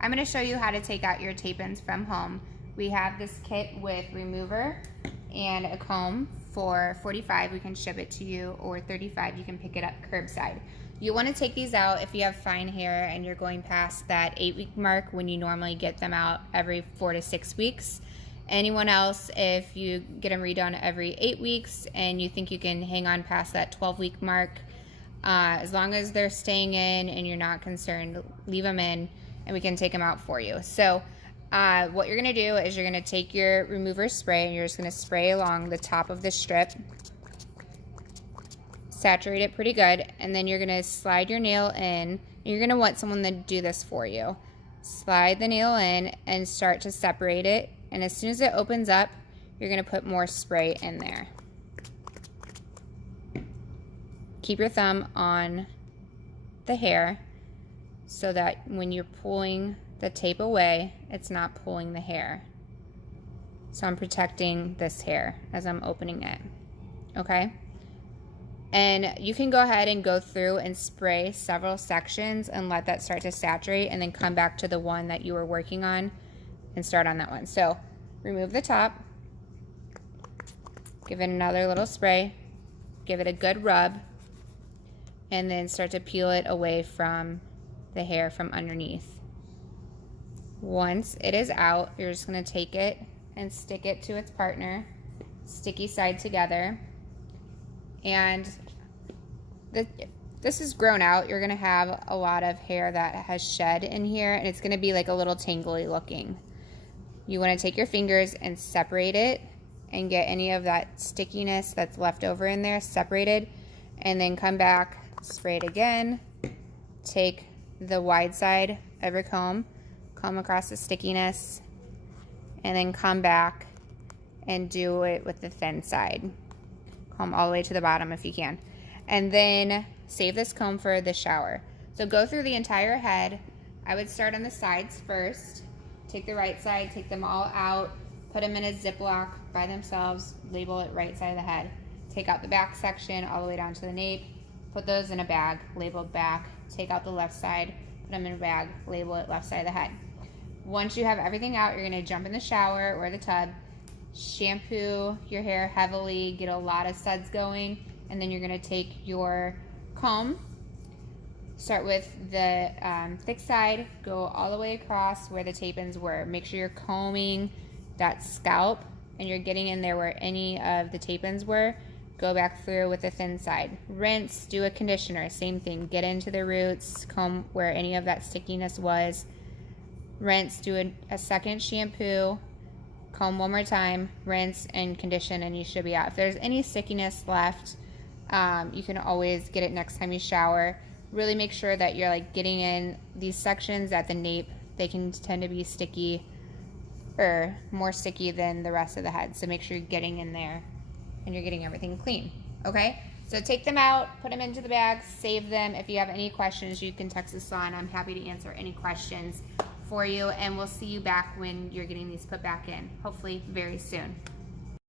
I'm going to show you how to take out your tape-ins from home. We have this kit with remover and a comb. For $45, we can ship it to you, or $35, you can pick it up curbside. You want to take these out if you have fine hair and you're going past that 8-week mark when you normally get them out every 4 to 6 weeks. Anyone else, if you get them redone every 8 weeks and you think you can hang on past that 12-week mark, as long as they're staying in and you're not concerned, leave them in and we can take them out for you. So what you're going to do is you're going to take your remover spray and you're just going to spray along the top of the strip. Saturate it pretty good, and then you're going to slide your nail in. You're going to want someone to do this for you. Slide the nail in and start to separate it, and as soon as it opens up, you're going to put more spray in there. Keep your thumb on the hair so that when you're pulling the tape away, it's not pulling the hair. So I'm protecting this hair as I'm opening it, okay? And you can go ahead and go through and spray several sections and let that start to saturate, and then come back to the one that you were working on and start on that one. So remove the top, give it another little spray, give it a good rub, and then start to peel it away from the hair from underneath. Once it is out, you're just going to take it and stick it to its partner, sticky side together. And this is grown out. You're going to have a lot of hair that has shed in here, and it's going to be like a little tangly looking. You want to take your fingers and separate it and get any of that stickiness that's left over in there separated, and then come back, spray it again, take the wide side of your comb across the stickiness, and then come back and do it with the thin side. Comb all the way to the bottom if you can. And then save this comb for the shower. So go through the entire head. I would start on the sides first. Take the right side, take them all out, put them in a Ziploc by themselves, label it right side of the head. Take out the back section all the way down to the nape, put those in a bag, labeled back. Take out the left side, put them in a bag, label it left side of the head. Once you have everything out, you're gonna jump in the shower or the tub, shampoo your hair heavily, get a lot of suds going, and then you're gonna take your comb, start with the thick side, go all the way across where the tape-ins were. Make sure you're combing that scalp and you're getting in there where any of the tape-ins were. Go back through with the thin side. Rinse, do a conditioner, same thing. Get into the roots, comb where any of that stickiness was. Rinse, do a second shampoo, comb one more time, rinse and condition, and you should be out. If there's any stickiness left, you can always get it next time you shower. Really make sure that you're like getting in these sections at the nape. They can tend to be sticky, or more sticky than the rest of the head. So make sure you're getting in there and you're getting everything clean, okay? So take them out, put them into the bag, save them. If you have any questions, you can text us on. I'm happy to answer any questions for you, and we'll see you back when you're getting these put back in, hopefully very soon.